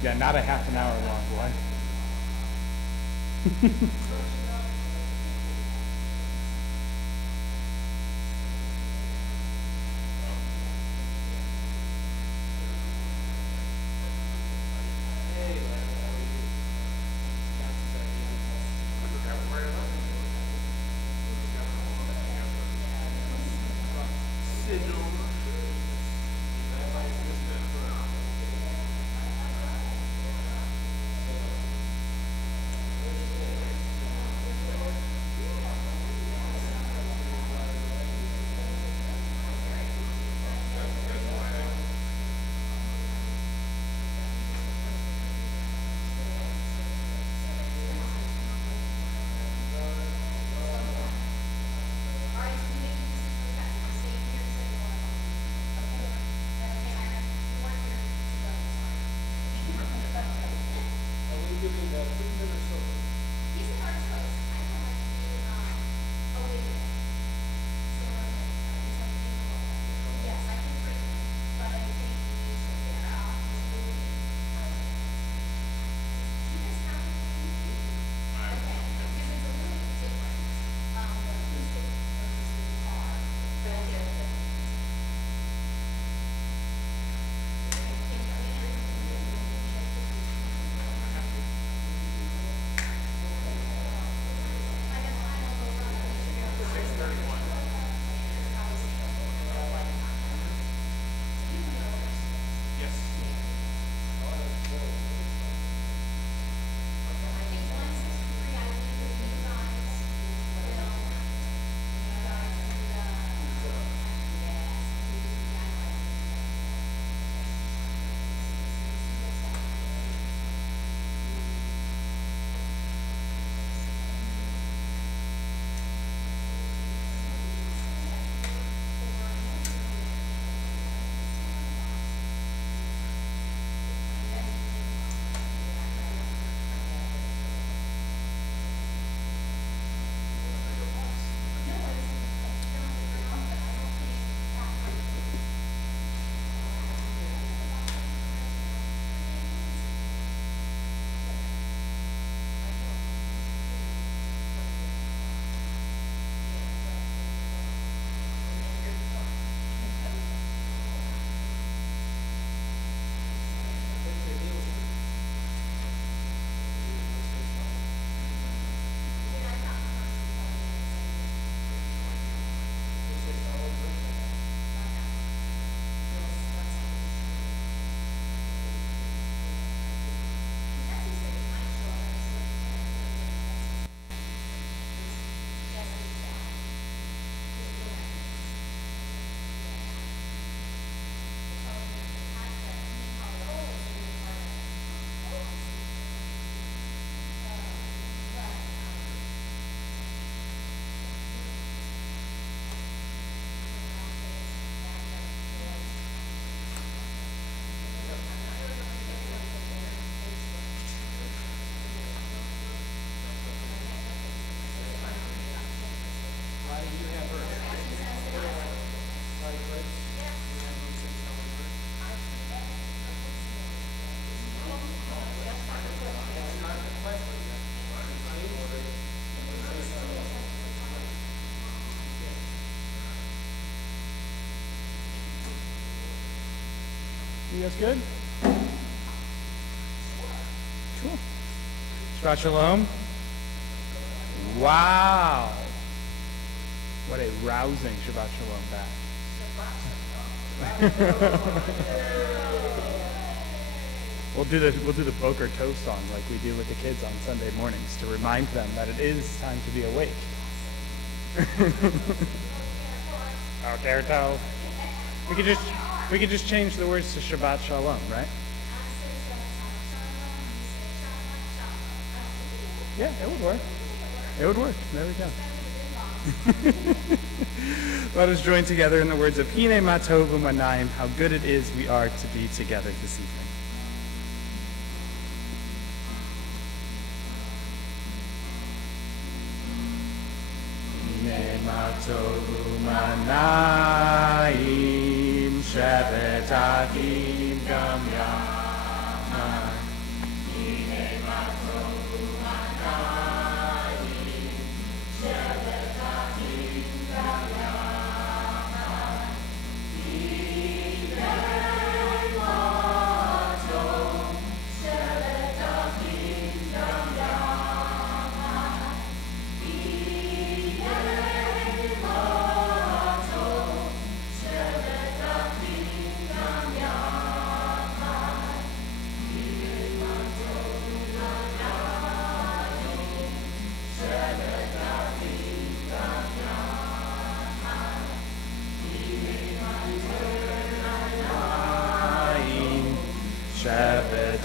Yeah, not a half an hour long one. You guys good? Cool. Shabbat Shalom. Wow. What a rousing Shabbat Shalom back. We'll do the Boker Tov song like we do with the kids on Sunday mornings to remind them that it is time to be awake. Okay, Tov. We could just change the words to Shabbat Shalom, right? Yeah, it would work. It would work. There we go. Let us join together in the words of Hine ma tov u'manayim, how good it is we are to be together this evening. Hine ma tov u'manayim, shevet achim gam yamar.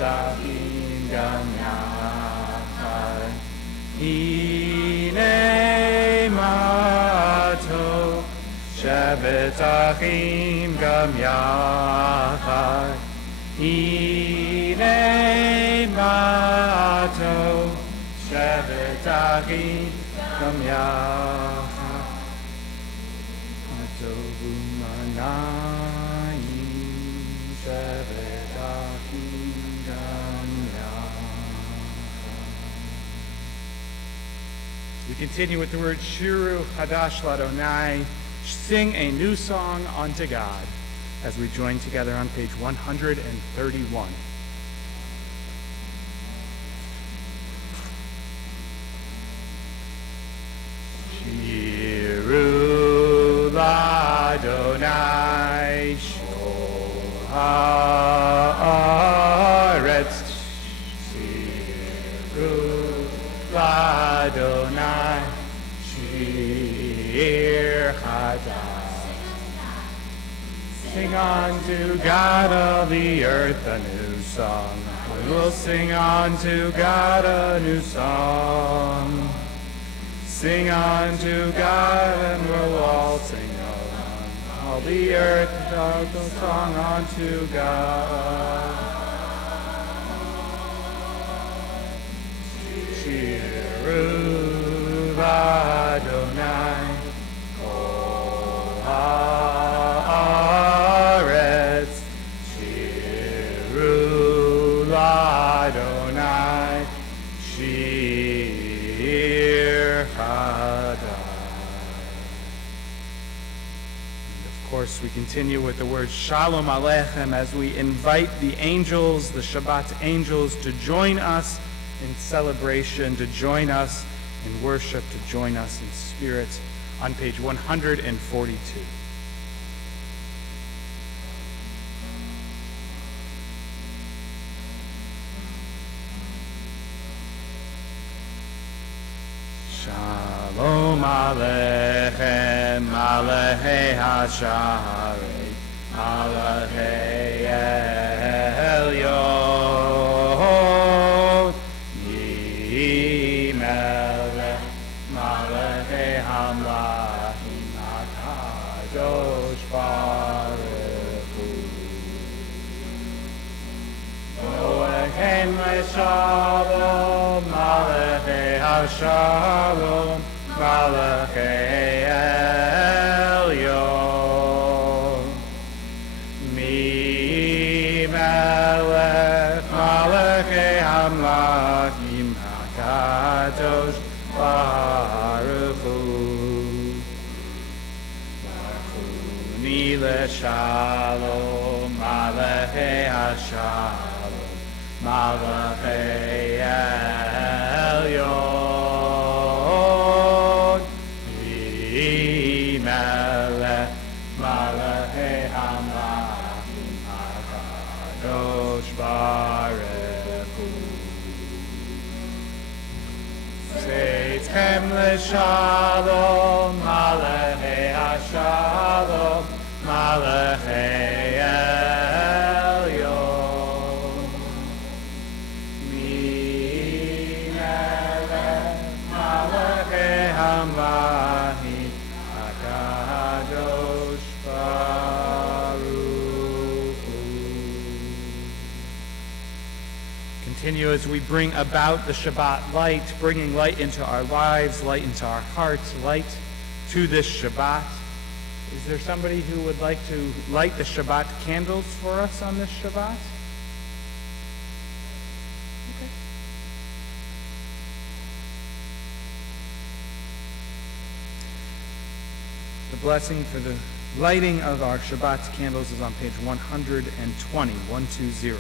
achim gam yachad. Hine mato Shabbat achim gam yachad. Hine mato Shabbat achim gam yachad. Atovu manayim Shabbat achim gam yachad. We continue with the word Shiru Hadash Ladonai, sing a new song unto God, as we join together on page 131. Shiru Ladonai Shol Haaretz. Shiru Ladonai Shir Chadai. Sing unto God of the earth a new song. We will sing unto God a new song. Sing unto God and we'll all sing along. All the earth a song unto God. Shiru Adonai Kol Haaretz. Shiru Adonai Shir Chadai. And of course, we continue with the word Shalom Aleichem as we invite the angels, the Shabbat angels, to join us in celebration, to join us in worship, to join us in spirit on page 142. Shalom Aleichem, Malachei Hasharet, Malachei Elyon, Yimelech, Malachei Hamlachim, HaKadosh Baruch Hu. Noechem leShalom, Malachei Hashalom, Malachei Elyon. Mimelech, Malachei Hamlachim, HaKadosh Baruch Hu. Barchuni leShalom, Malachei Hashalom, Malachei Elyon. Yimelech, Malachei Hamlachim, HaKadosh Baruch Hu. Seitchem leShalom, Malachei Hashalom, Malachei Elyon. Mimelech, Malachei Hamlachim, HaKadosh Baruch Hu. Continue as we bring about the Shabbat light, bringing light into our lives, light into our hearts, light to this Shabbat. Is there somebody who would like to light the Shabbat candles for us on this Shabbat? Okay. The blessing for the lighting of our Shabbat candles is on page 120, 120.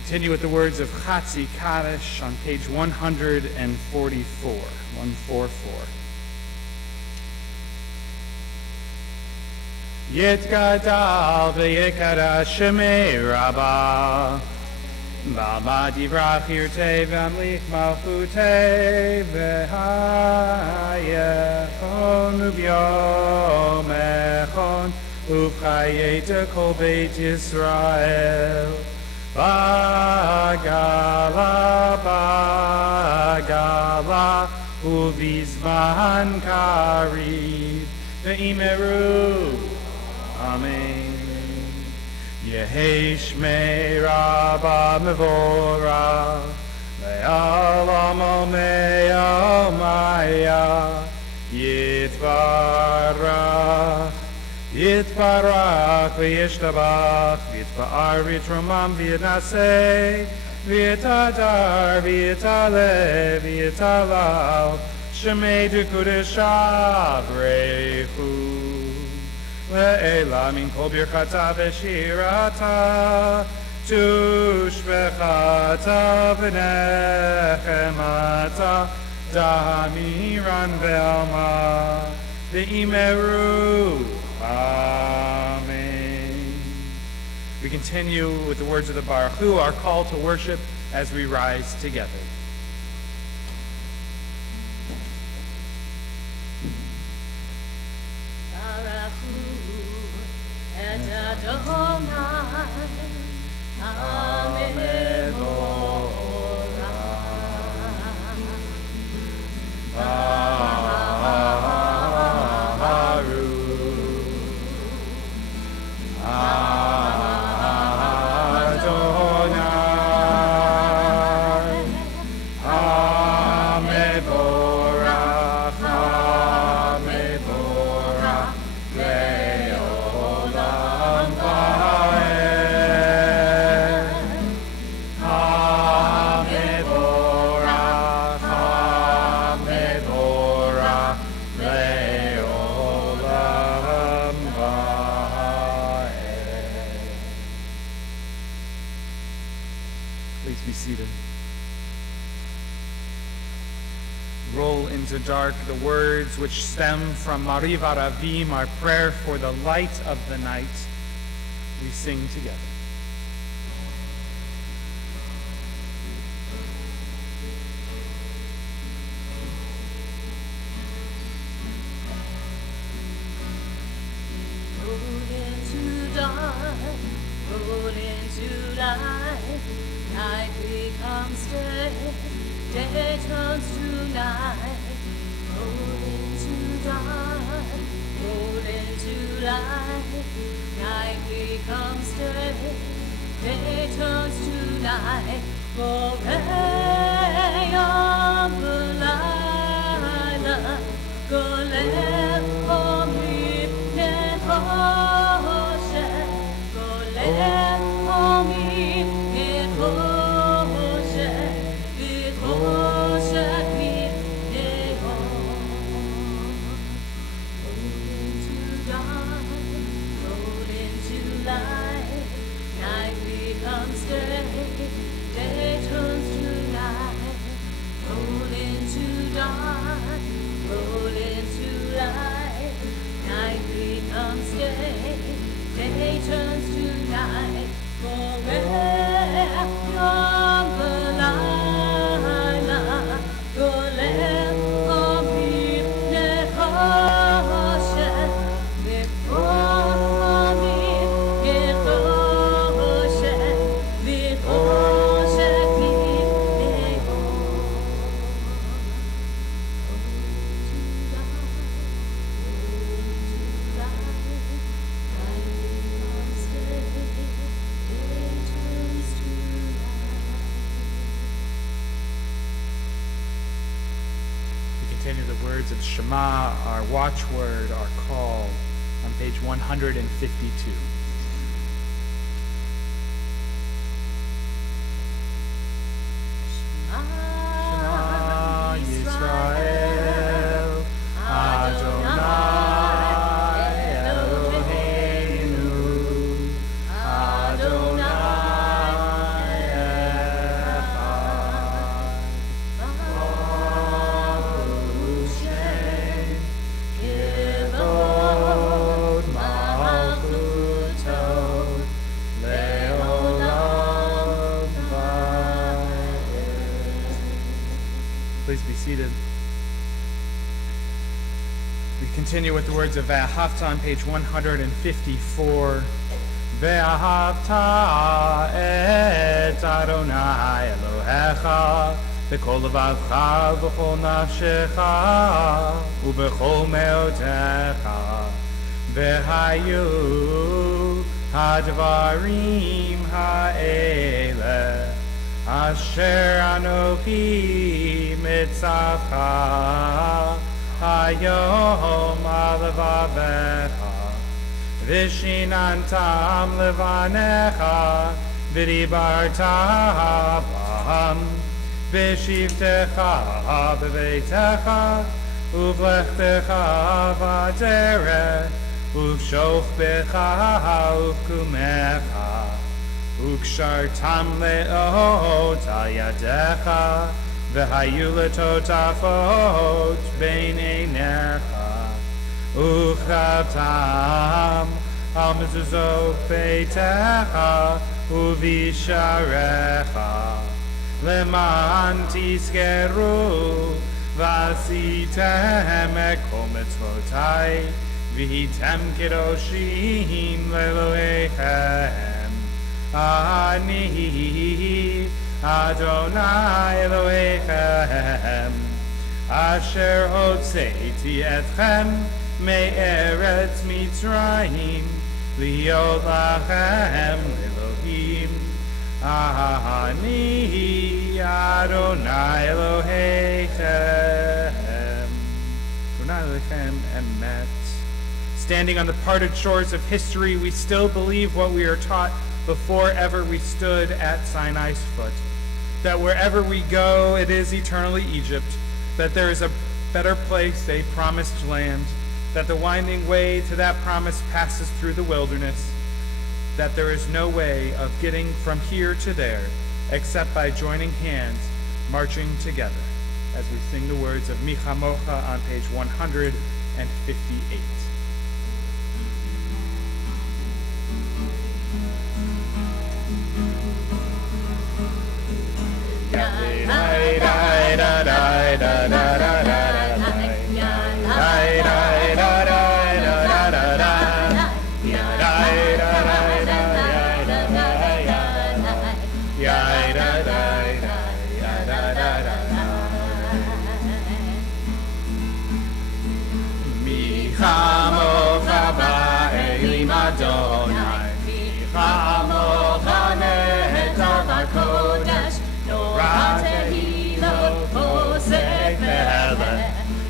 Continue with the words of Chatzi Kaddish on page 144. 144. Yitgadal v'yikara shemei Rabbah Ba'alma divrach yirtei v'amlich malchutei v'hayechon u'byom echon u'chayeta kol beit Yisrael Bagala bagala uvizman kariv ve'imeru Amen. Yehi shmei Rabba mevora ve'alam ome'omaya yitvarach Yitbarach v'yishtabach v'yitba'ar v'yitromam v'yitnaseh v'yitadar v'yitaleh v'yitalal shemei dekudeshav reichu le'ela min kol birchata v'shirata tushbechata v'nechemata damiran ve'alma v'imeru Amen. We continue with the words of the Baruch Hu, our call to worship as we rise together. Baruch Hu et Adonai, Amen. Please be seated. Roll into dark the words which stem from Mariv Aravim, our prayer for the light of the night. We sing together. Roll into dark, roll into light. Night becomes day, day turns to night. Roll into dark, roll into light. Night becomes day, day turns to night. Golem Laila, Golem Omri Nechoshe, Golem Omri Nechoshe, Nechoshe Nechon. Roll into dark, roll into light. Night becomes day, day turns to night. Roll into dark, roll into light. Night becomes day, day turns to night. Golem Laila, Golem Omri Nechoshe, Omri Nechoshe, Nechoshe Continue the words of Shema, our watchword, our call, on page 152. Shema Yisrael, Adonai Eloheinu, Adonai Please be seated. We continue with the words of Ve'ahavta on page 154. Ve'ahavta et Adonai Elohecha b'kol levavcha v'chol nafshecha u'b'chol me'otecha ve'hayu hadvarim ha'eleh asher anochi mitzavcha hayom alevavecha vishinantam levanecha v'dibarta b'ham v'shivtecha b'veitecha uvlechtecha v'derech uv'shochbecha uv'kumecha ukshartam le'ot al yadecha v'hayu letotafot bein einecha uchavtam al mezuzot beitecha uvisharecha leman tizkeru v'asitem ekol mitzvotai v'hitem kedoshim le'elohechem ani Adonai Elohechem asher hotzeiti etchem me'eretz Mitzrayim liot lachem Elohim ani Adonai Elohechem Adonai Elohechem emet. Standing on the parted shores of history, we still believe what we are taught before ever we stood at Sinai's foot, that wherever we go, it is eternally Egypt, that there is a better place, a promised land, that the winding way to that promise passes through the wilderness, that there is no way of getting from here to there except by joining hands, marching together, as we sing the words of Micha Mocha on page 158.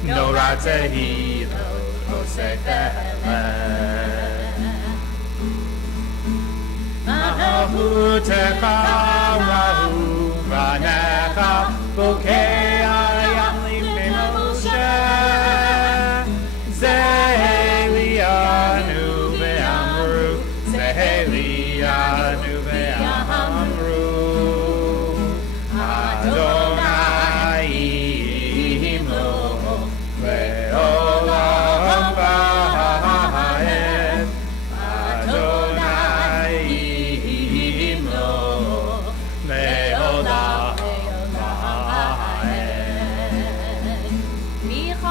No Ratzehilo Hosek Mahahutecha Rahu Vanecha Bokeh Ayam Lifnei Moshe Zehelianu Ve'amru Zehelianu Ve'amru Adonai Le'olam va'ed Adonai imlo Le'olam va'ed Micha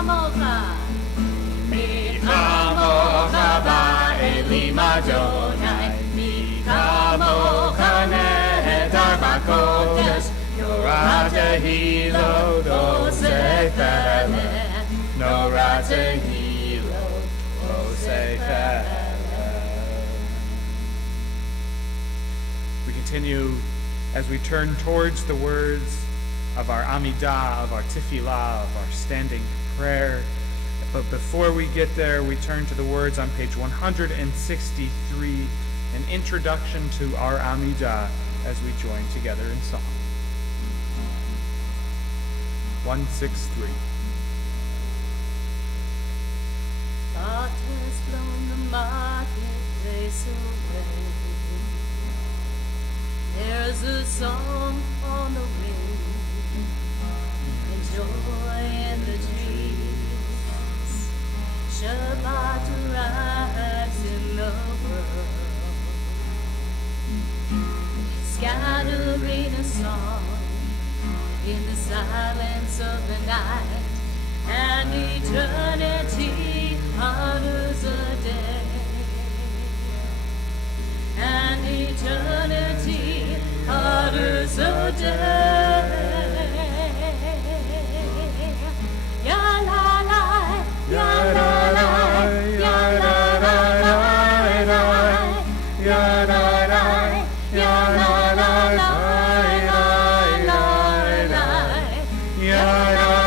Mocha ba'elim Adonai Micha mocha nehedar b'kodesh Norat tehilo dosei feleh No Ratzehilo Hosei We continue as we turn towards the words of our Amidah, of our Tefillah, of our standing prayer. But before we get there, we turn to the words on page 163, an introduction to our Amidah as we join together in song. 163. Thought has blown the marketplace away. There's a song on the wind, and joy in the trees. Shabbat arrives in the world, scattering a song in the silence of the night, and eternity honors a day, and eternity honors a day. Ya la la, ya la la, ya la la la, ya la la, ya la la la, ya la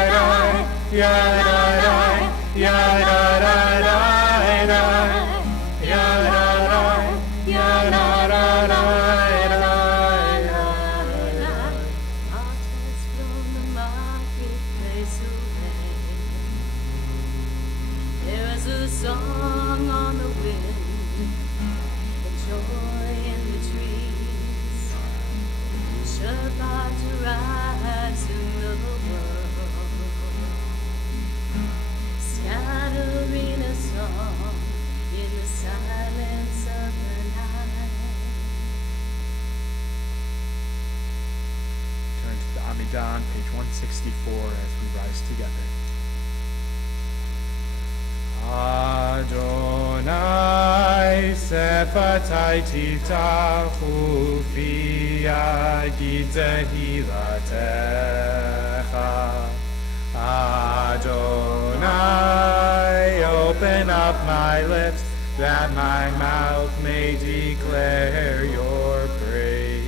la, ya la la, ya la la la, ya la la, ya la la la. Martyrs from the marketplace away. There is a song on the wind, and joy in the trees. Shabbat rise in the world, scattering a song in the silence of the night. Turn to the Amidah on page 164 as we rise together. Adonai sefatai tiftachu fi yagid tehilatecha. Adonai, open up my lips that my mouth may declare your praise.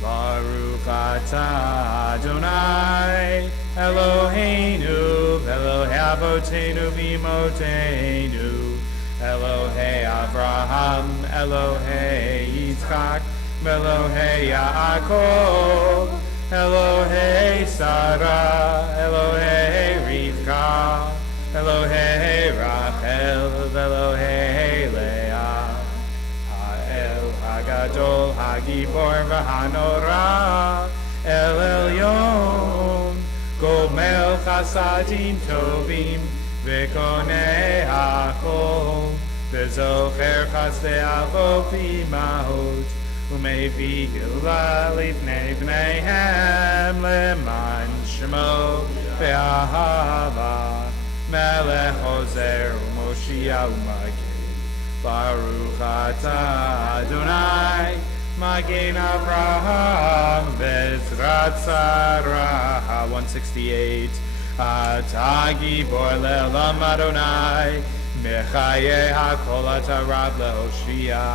Baruch atah Adonai Eloheinu, Elohei Avotenu v'Imotenu, Elohei Avraham, Elohei Yitzchak, Elohei Yaakov, Elohei Sarah, Elohei Rivka, Elohei Rachel, Elohei Leah, Ha'el Hagadol, Hagibor v'Hanora, El Elyon, Gomel Chasadim Tovim, V'konei Hakol, V'zocher Chasdei Avot v'Imahot, U'mevih Gila Lifnei Bneihem, Leman Shemo Ve'ahava, Melech Ozer U'Moshia U'Maged, Baruch atah Adonai, Magen Avraham, Bezrat Sarah, 168. Atah Gibor le'olam Adonai, Mechaye HaKol Atarav le'Hoshia,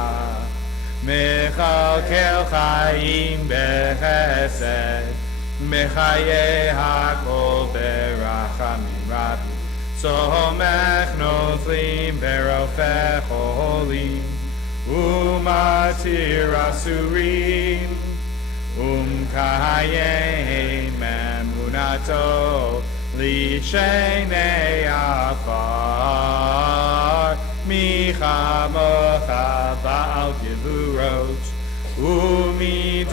Mechalkel Chaim bechesed, Mechaye HaKol berachamim rabim, Somech Noflim berofech Holim, Umatir Asurim, Kahaye Memunato, Lishenei Afar, Michamocha Baal Gevurot, Umidomela,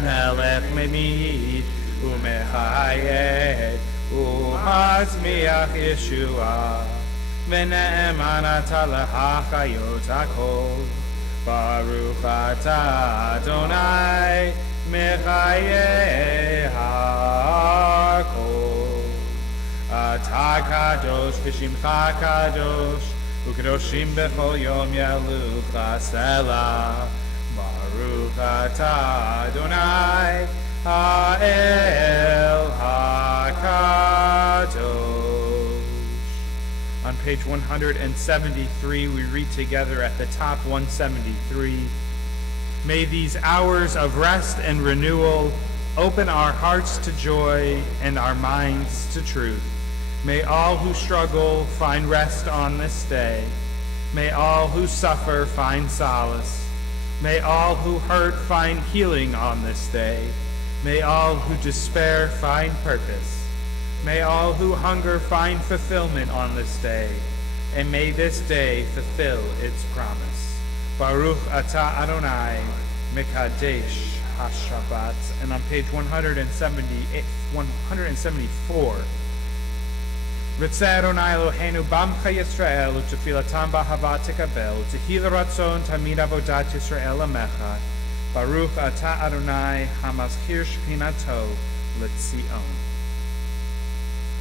Melech Menid, Umechayed, Umazmiach Yeshua, V'ne'eman ata lehachayot hakol, Baruch atah Adonai, Mechaye hakol. Atah kadosh v'shimcha kadosh, U'kadoshim b'chol yom yalucha selah. Baruch atah Adonai, Ha'el hakadosh. On page 173, we read together at the top 173. May these hours of rest and renewal open our hearts to joy and our minds to truth. May all who struggle find rest on this day. May all who suffer find solace. May all who hurt find healing on this day. May all who despair find purpose. May all who hunger find fulfillment on this day, and may this day fulfill its promise. Baruch atah Adonai, Mekadesh HaShabbat. And on page 174, Ritzeh Adonai Eloheinu b'amcha Yisrael u'tefilatam b'ahava tikabel u'tehil ratzon tamid avodat Yisrael amecha Baruch atah Adonai hamazkir shechinato l'tzion.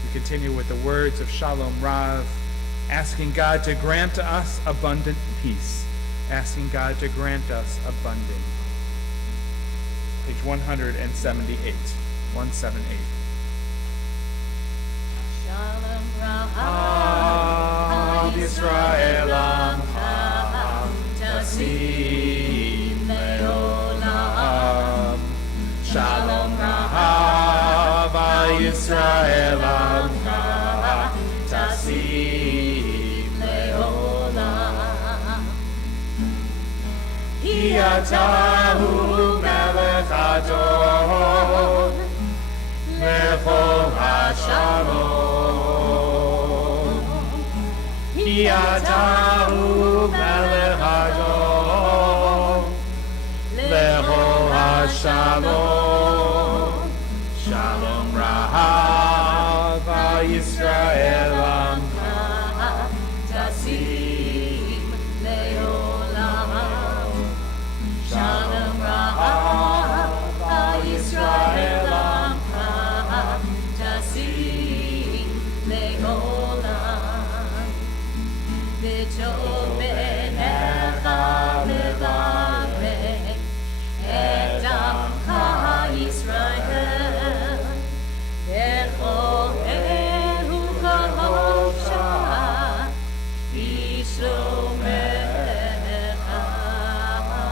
We continue with the words of Shalom Rav, asking God to grant us abundant peace, asking God to grant us abundant. Page 178, 178. Shalom Rav Yisrael Amcha Tasim Leolam. Shalom Rav Yisrael Amcha Tasim Leolam. Hi atahu melech adon lechol hashalom. Hi atahu melech adon lechol hashalom. Shalom Rav Yisrael Amcha Tasim Leolam. Shalom Rav Yisrael Amcha Tasim Leolam. V'tov b'necha levarech et amcha Yisrael b'chol ehu chofsha b'shlomecha.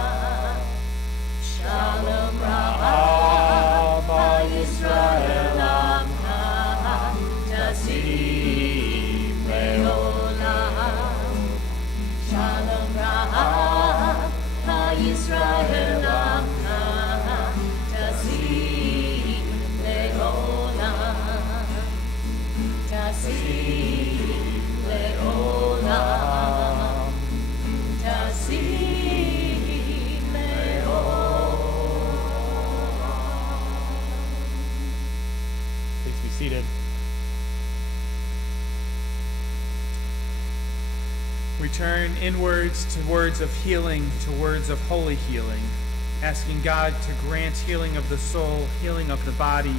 Shalom Rav Yisrael Amcha Tasim Leolam. Shalom Rav Yisrael Amcha Tasim Leolam. Tasim Leolam. Tasim Leolam. Please be seated. We turn inwards to words of healing, to words of holy healing, asking God to grant healing of the soul, healing of the body,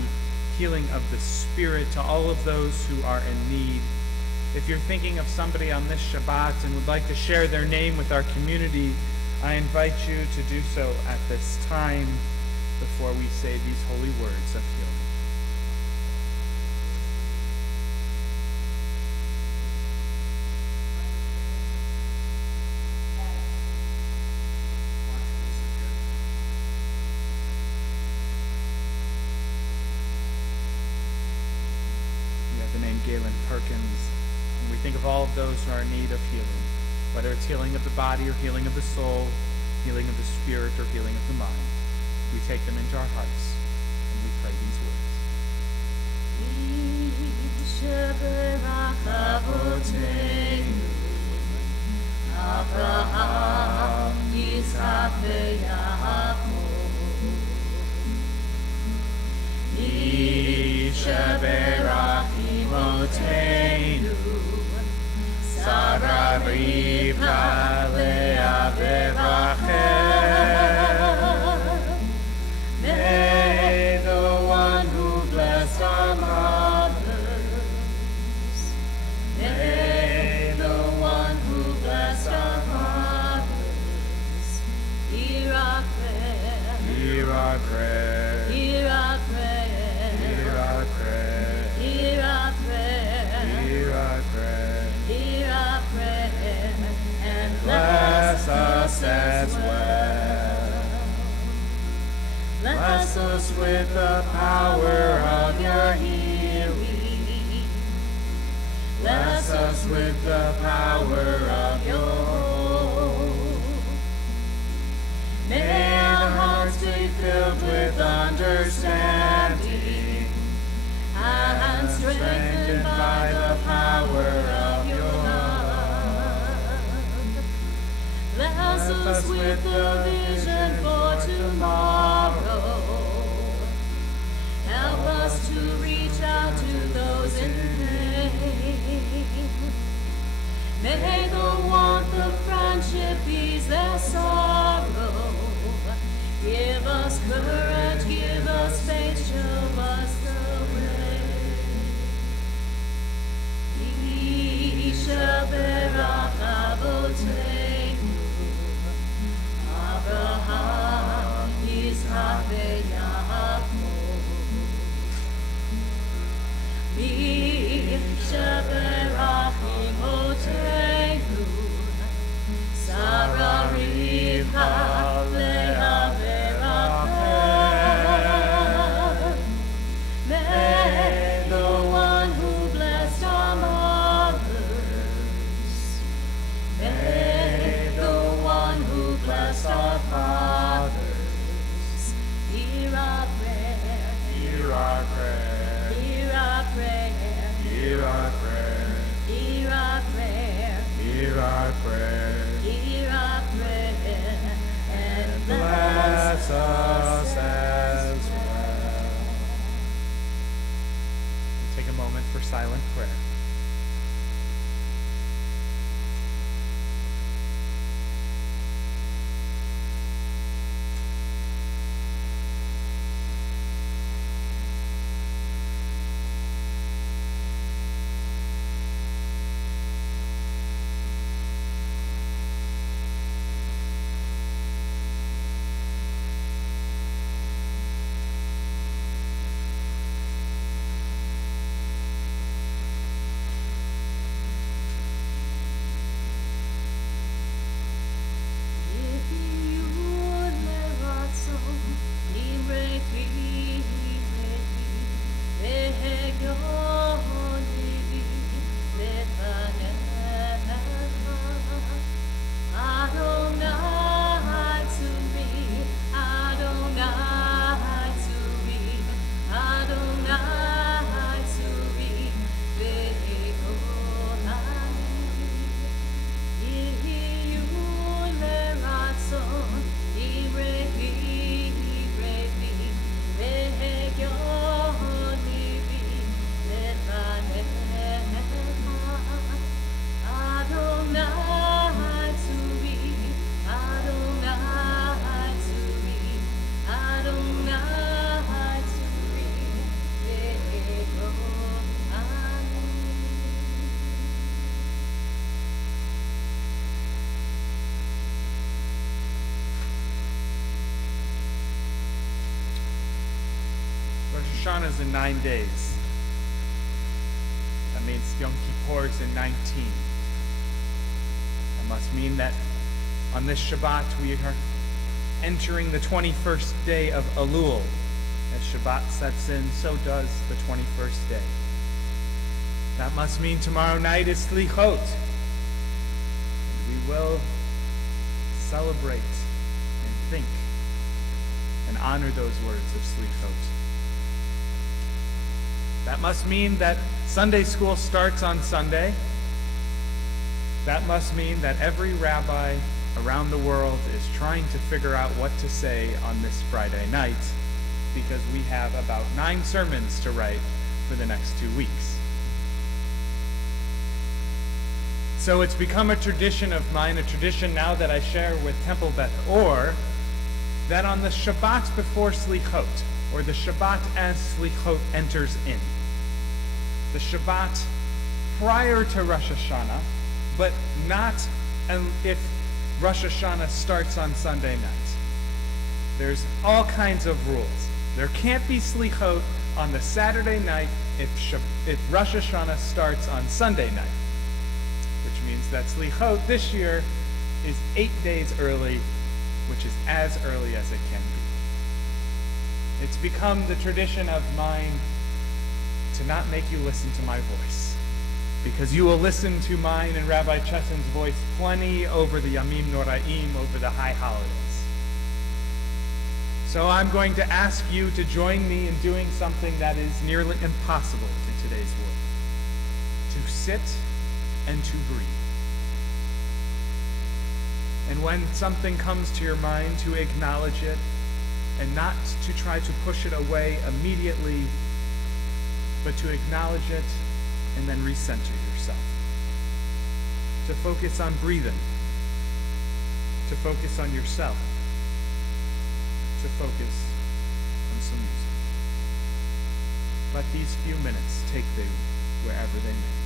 healing of the spirit to all of those who are in need. If you're thinking of somebody on this Shabbat and would like to share their name with our community, I invite you to do so at this time before we say these holy words of healing. Galen Perkins, and we think of all of those who are in need of healing, whether it's healing of the body or healing of the soul, healing of the spirit or healing of the mind. We take them into our hearts and we pray these words. Avraham, Yitzchak, Yaakov. Imotenu, Sarah Rivka, Leah, Rachel. May the one who blessed our mothers, may the one who blessed our mothers, hear our prayer, Hear our prayer. hear our prayer, Hear our prayer. hear our prayer, Hear our prayer. hear our prayer, and Bless us as well. Bless us with the power of your healing. Bless us with the power of your hope. May our hearts be filled with understanding and strengthened by the power of your love. Bless us with the vision for tomorrow. Help us to reach out to those in pain. May the warmth of friendship ease their sorrow. Give Give us courage, give us faith, show us the way. Isha berach avotenu, Abraham, Yitzchak, veYaakov. Isha berach imotenu, Sarah, Rivka, Leah, Rachel. May the one who blessed our mothers, may the one who blessed our fathers, hear our prayer, Hear our prayer. hear our prayer, Hear our prayer. hear our prayer, Hear our prayer. hear our prayer, and Bless us as well. Take a moment for silent prayer. Rosh Hashanah is in 9 days. That means Yom Kippur is in 19. That must mean that on this Shabbat we are entering the 21st day of Elul. As Shabbat sets in, so does the 21st day. That must mean tomorrow night is Slichot. And we will celebrate and think and honor those words of Slichot. That must mean that Sunday school starts on Sunday. That must mean that every rabbi around the world is trying to figure out what to say on this Friday night, because we have about 9 sermons to write for the next 2 weeks. So it's become a tradition of mine, a tradition now that I share with Temple Beth Or, that on the Shabbat before Slichot, or the Shabbat as Slichot enters in, the Shabbat prior to Rosh Hashanah, but not if Rosh Hashanah starts on Sunday night. There's all kinds of rules. There can't be Slichot on the Saturday night if Rosh Hashanah starts on Sunday night, which means that Slichot this year is 8 days early, which is as early as it can be. It's become the tradition of mine to not make you listen to my voice, because you will listen to mine and Rabbi Cheson's voice plenty over the Yamim Noraim, over the high holidays. So I'm going to ask you to join me in doing something that is nearly impossible in today's world: to sit and to breathe. And when something comes to your mind, to acknowledge it, and not to try to push it away immediately, but to acknowledge it and then recenter yourself. To focus on breathing. To focus on yourself. to focus on some music. Let these few minutes take you wherever they may.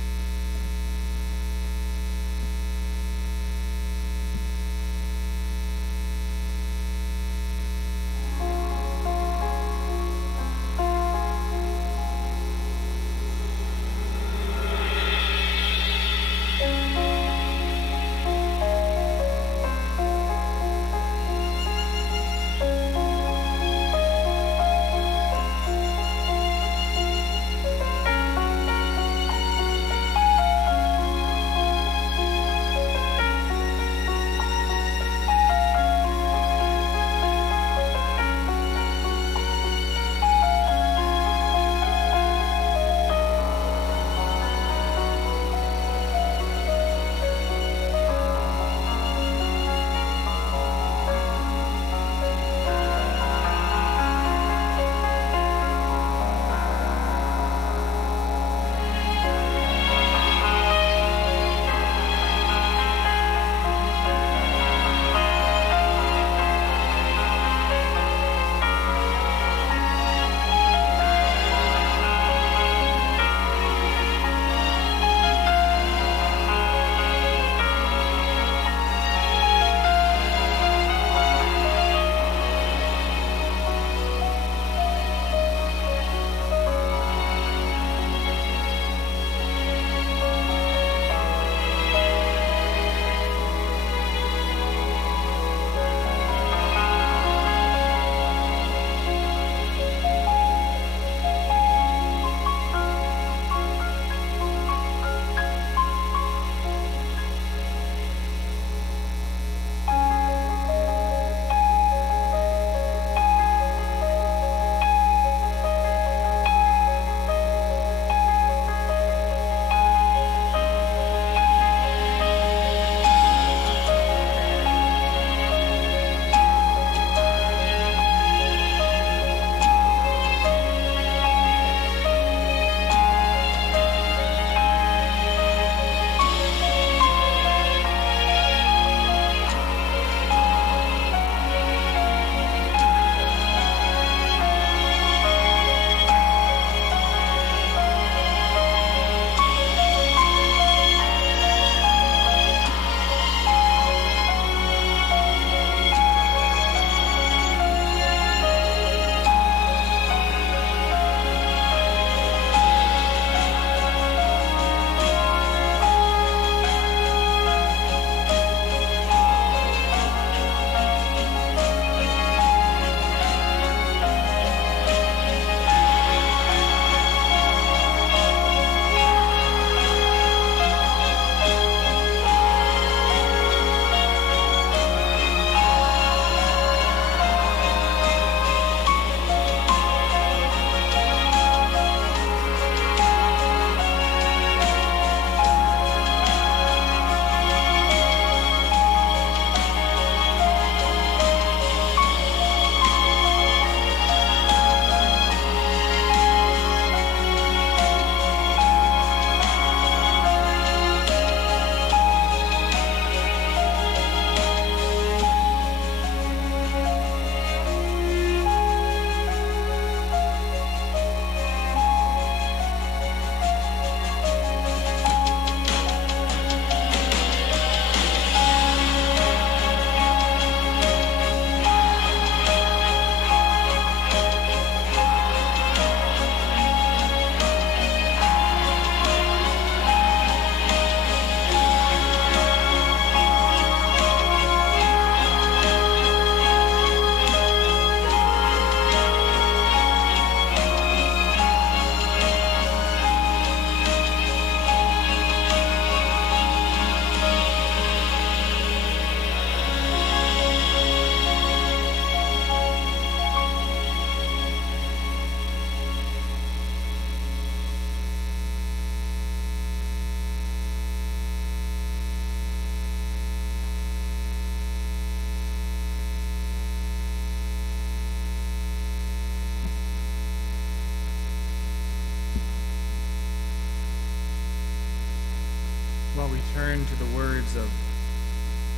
While we turn to the words of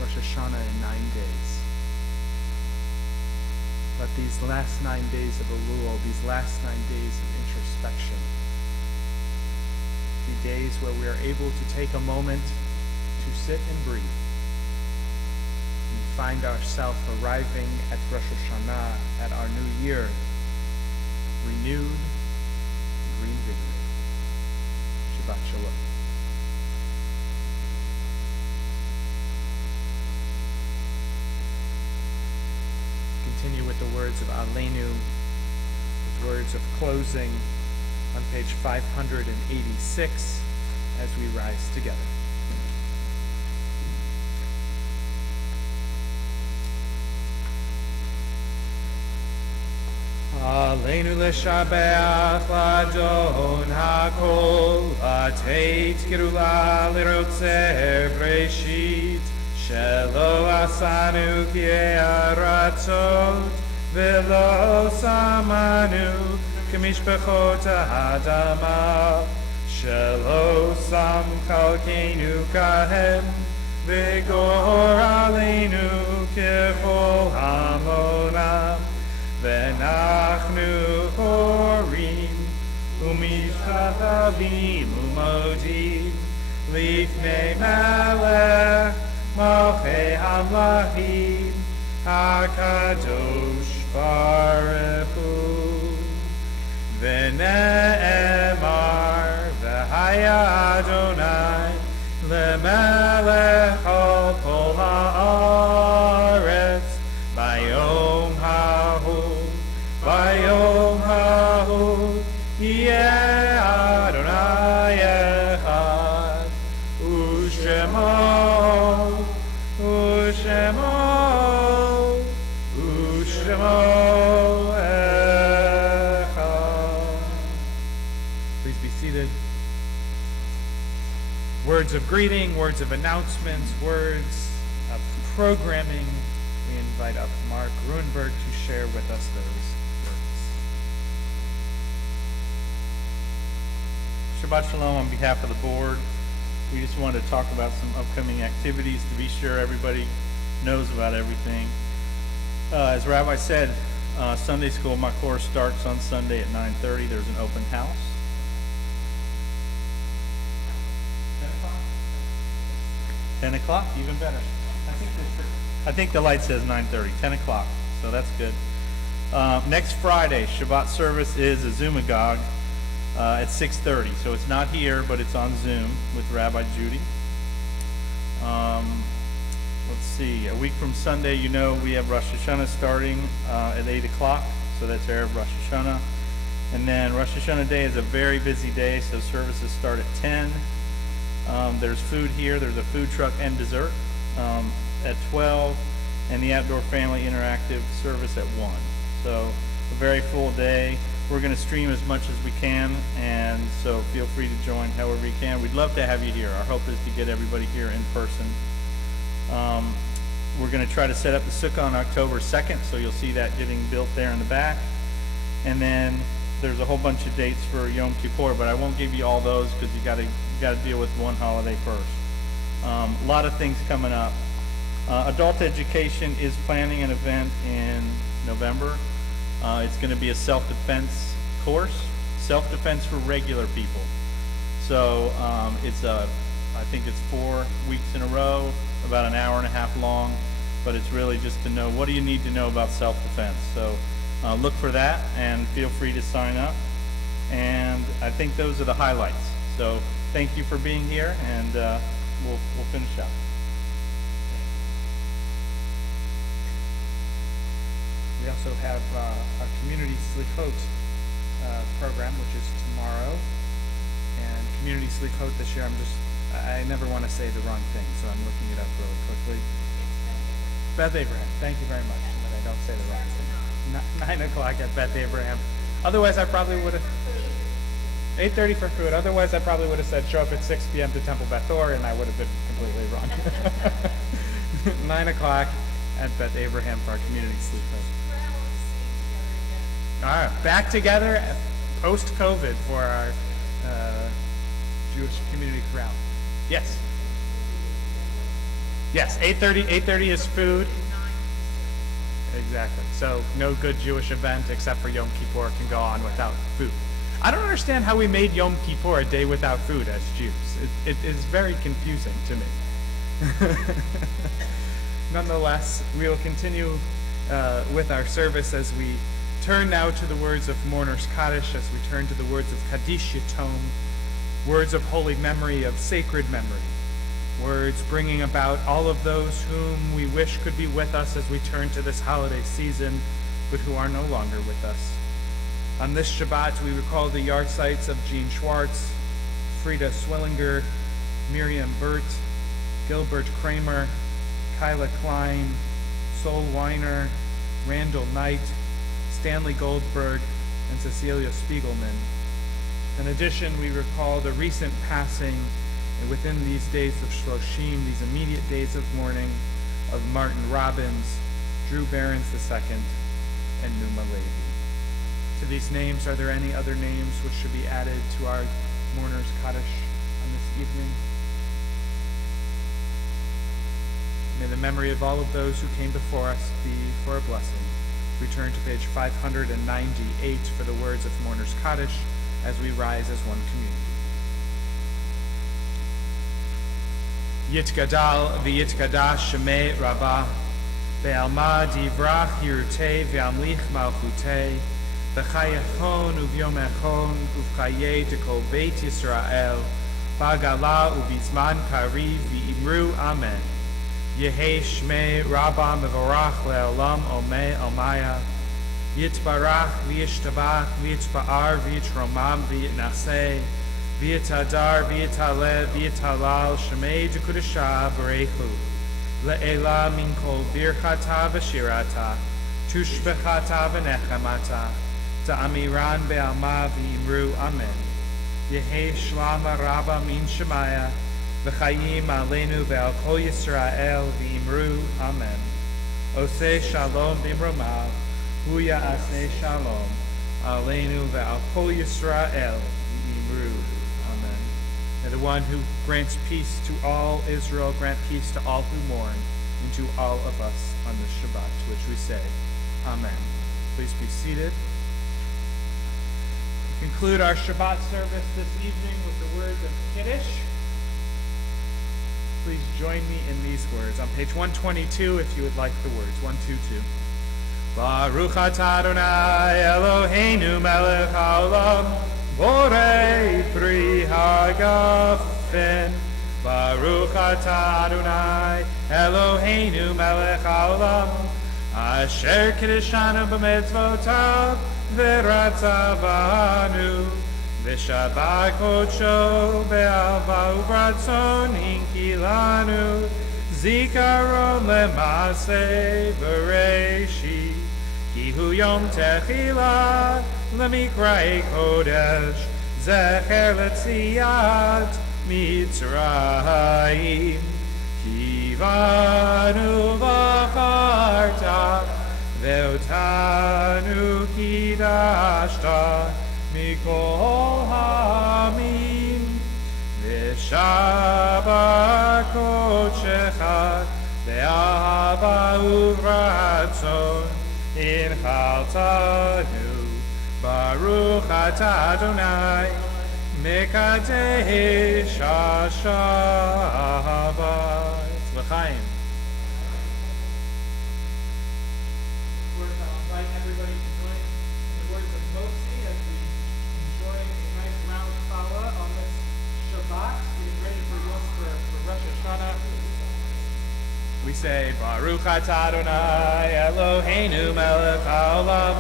Rosh Hashanah in 9 days. Let these last 9 days of Elul, these last 9 days of introspection, be days where we are able to take a moment to sit and breathe and find ourselves arriving at Rosh Hashanah, at our new year, renewed and reinvigorated. Shabbat Shalom. Continue with the words of Aleinu, with words of closing on page 586 as we rise together. Aleinu l'shabeach l'adon hakol, lateit gerula l'rotzer breshit, shelo asanu ki'aratzot, velo samanu k'mishpachot ha'adama, shelo sam chalkeinu kahem, v'gor aleinu k'chol hamonam, v'nachnu horim u'mishchavim u'modim lifnei melech malchei hamlachim hakadosh baruch hu v'ne'emar v'haya Adonai lemelech al kol haaretz bayom Bayom hahu yeh Adonai echad u'shemo echad. Please be seated. Words of greeting, words of announcements, words of programming. We invite up Mark Ruenberg to share with us those words. Shabbat Shalom on behalf of the board. We just wanted to talk about some upcoming activities to be sure everybody knows about everything. As Rabbi said, Sunday school, my course starts on Sunday at 9:30. There's an open house. 10 o'clock, even better. I think the light says 9:30, 10 o'clock, so that's good. Next Friday, Shabbat service is a Zoomagog at 6:30. So it's not here, but it's on Zoom with Rabbi Judy. Let's see, a week from Sunday, you know, we have Rosh Hashanah starting at 8 o'clock, so that's Erev Rosh Hashanah. And then Rosh Hashanah day is a very busy day, so services start at 10. There's food here, there's a food truck and dessert at 12, and the outdoor family interactive service at 1. So a very full day. We're going to stream as much as we can, and so feel free to join however you can. We'd love to have you here. Our hope is to get everybody here in person. We're going to try to set up the sukkah on October 2nd, so you'll see that getting built there in the back. And then there's a whole bunch of dates for Yom Kippur, but I won't give you all those because you got to deal with one holiday first. A lot of things coming up. Adult Education is planning an event in November. It's going to be a self-defense course, self-defense for regular people. So I think it's 4 weeks in a row, about an hour and a half long, but it's really just to know, what do you need to know about self-defense? So look for that and feel free to sign up. And I think those are the highlights. So thank you for being here, and we'll finish up. We also have our community Slichot program, which is tomorrow. And community Slichot this year, I never want to say the wrong thing, so I'm looking it up really quickly. Beth Abraham, thank you very much, that I don't say the wrong thing. 9 o'clock at Beth Abraham. Otherwise, I probably would have, 8:30 for food. Otherwise, I probably would have said show up at 6 p.m. to Temple Beth Or, and I would have been completely wrong. 9 o'clock at Beth Abraham for our community Slichot. All right, back together post-COVID for our Jewish community crowd. Yes. Yes, 8:30 is food. Exactly. So no good Jewish event except for Yom Kippur can go on without food. I don't understand how we made Yom Kippur a day without food as Jews. It is very confusing to me. Nonetheless, we will continue with our service as we turn now to the words of Mourner's Kaddish, as we turn to the words of Kaddish Yatom, words of holy memory, of sacred memory, words bringing about all of those whom we wish could be with us as we turn to this holiday season, but who are no longer with us. On this Shabbat, we recall the yahrzeits of Jean Schwartz, Frida Swillinger, Miriam Burt, Gilbert Kramer, Kyla Klein, Sol Weiner, Randall Knight, Stanley Goldberg, and Cecilia Spiegelman. In addition, we recall the recent passing, and within these days of Shloshim, these immediate days of mourning, of Martin Robbins, Drew Behrens II, and Numa Levi. To these names, are there any other names which should be added to our mourners' Kaddish on this evening? May the memory of all of those who came before us be for a blessing. Return to page 598 for the words of mourners' Kaddish as we rise as one community. Yitgadal v'yitgadash shemei Rabbah, ve'alma divrach yirutei ve'amlich malchutei, v'chayachon uvyom echon uvchaye dekol beit Yisrael, ba'gala ubizman kariv v'imru amen. Yehei shmei Rabbah mevorach le'olam omei almaya, yitbarach v'yishtabach v'yitba'ar v'yitromam v'yitnaseh, v'yitadar v'yitaleh v'yitalal shemei dekudesha barechu, le'ela min kol birchata v'shirata, tushbechata v'nechamata, ta'amiran be'alma v'imru amen. Yehei shlama Rabbah min shemaya, v'chayim aleinu ve'al kol Yisrael v'imru amen. Oseh shalom b'imromav, hu ya'aseh shalom, aleinu ve'al kol Yisrael v'imru amen. May the one who grants peace to all Israel grant peace to all who mourn, and to all of us on this Shabbat, to which we say, amen. Please be seated. We conclude our Shabbat service this evening with the words of Kiddush. Please join me in these words. On page 122, if you would like the words. 122. Baruch atah Adonai Eloheinu melech haolam, borei pri hagafen. Baruch atah Adonai Eloheinu melech haolam, asher kiddushanu b'mitzvotav v'ratzavanu. V'shabbat kodsho be'ava u'bratzon hinkilanu, zikaron lema'aseh b'reishi, ki hu yom techila lemikrei kodesh, zecher letziyat mitzrayim, kivanu v'charta ve'otanu kidashta mikol hamim, v'shabbat kodshecha be'ahava u'ratzon inchaltanu. Baruch atah Adonai mekadesh ha-Shabbat. L'chaim. We say, Baruch atah Adonai Eloheinu melech haolam,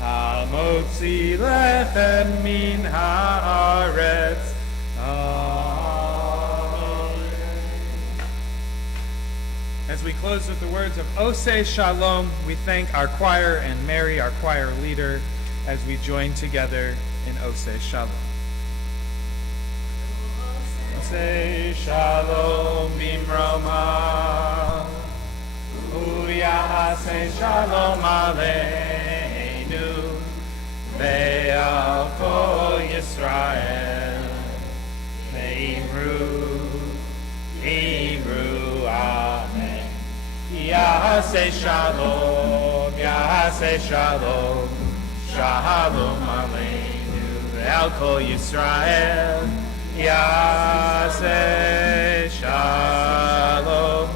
hamotzi lechem min haaretz. Amen. As we close with the words of Oseh Shalom, we thank our choir and Mary, our choir leader, as we join together in Oseh Shalom. Oseh Shalom bimromav, hu ya'aseh shalom aleinu, ve'al kol Yisrael, ve'imru amen. Ya'aseh shalom. Yaseh Shalom, Shalom Aleinu, Ve'al Kol Yisrael. Yaseh Shalom,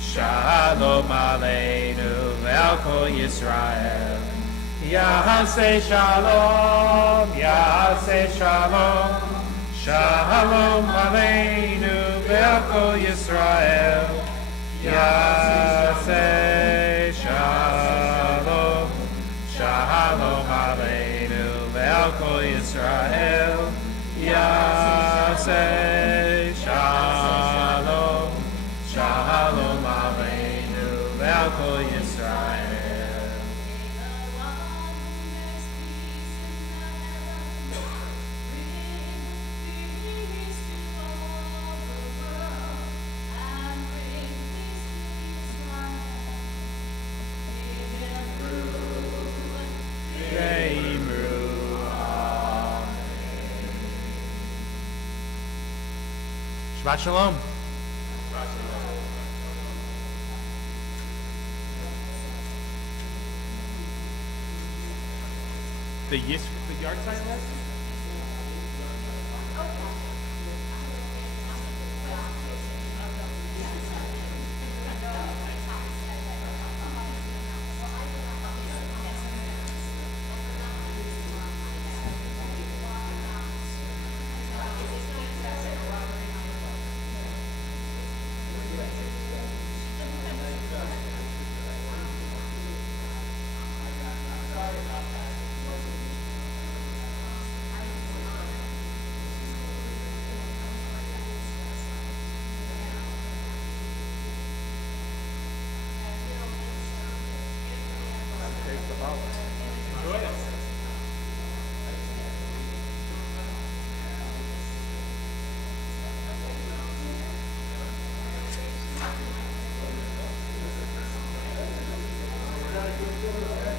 Shalom Aleinu, Ve'al Kol Yisrael. Yaseh Shalom, Yaseh Shalom, Shalom Aleinu, Ve'al Kol Yisrael. Yaseh Shalom, Shalom Aleinu, Ve'al Kol Yisrael. Yaseh Shalom, Shalom Aleinu, Ve'al Kol Yisrael. Shabbat Shalom. The yard sign list? Enjoy it. Thank you.